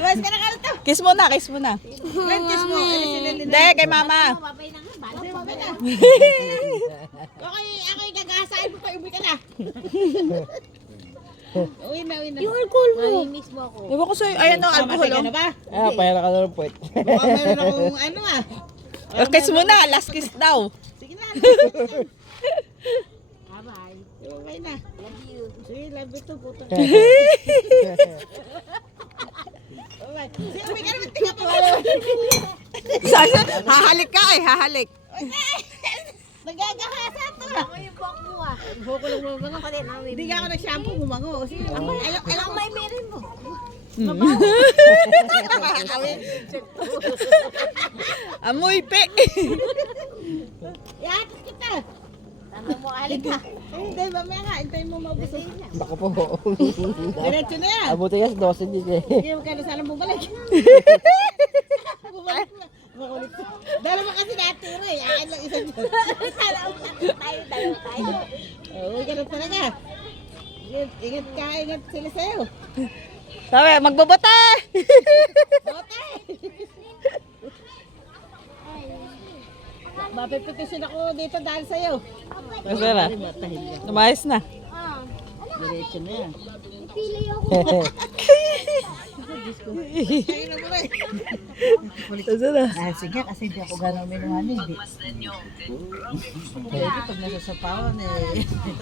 Luwas ka na ka to. Kiss mo na, kiss mo na. Len, kiss mo. Hindi, kay mama. Okay, ako yung gagasain mo pa. Uwi ka na. Uwi na, uwi na. Yung alcohol mo. Miss mo ako. Iwan ko sa'yo. Ayan ang alcohol. Mamatay ka na ba? Pahira ka na ng puwet. Baka meron akong ano ah. Kiss mo na, last kiss daw. Sige na. Bye-bye. Okay na. Love you. Sige, love you too. Puto. Alright. Sige, uwi ka naman. Tingnan mo. Sabi, hahalik ka eh, hahalik. Nagagahasa to. Ako yung buhok mo ah. Buhok ko lang bumango. Ako din, ako Hindi ka ako nag-shampoo, bumango. Sige, ayaw may meron mo. Amoy pe. Ihatot kita. Tama mo, alik ka. Hindi, mamaya nga. Hintayin mo mabusog. Bako po. Diretso na yan. Abuti kasi 12 din eh. Sige, huwag ka na sana bumalik. Bumalik na. Makulit ka. Dalawa kasi naturo eh. Akin lang isa dyan. Dalawa tayo. Huwag ka na talaga. Ingat ka, ingat sila sa'yo. Sabi, magbobote. Bote! Mapipitisyon ako dito dahil sa'yo. Kasi na, lumayas na. Diretso na yan. Pili ako. Ayun na mo rin. Kasi na. Ah, sige, kasi hindi ako gano'ng minuhanin. Pwede pag nasa sapawan eh.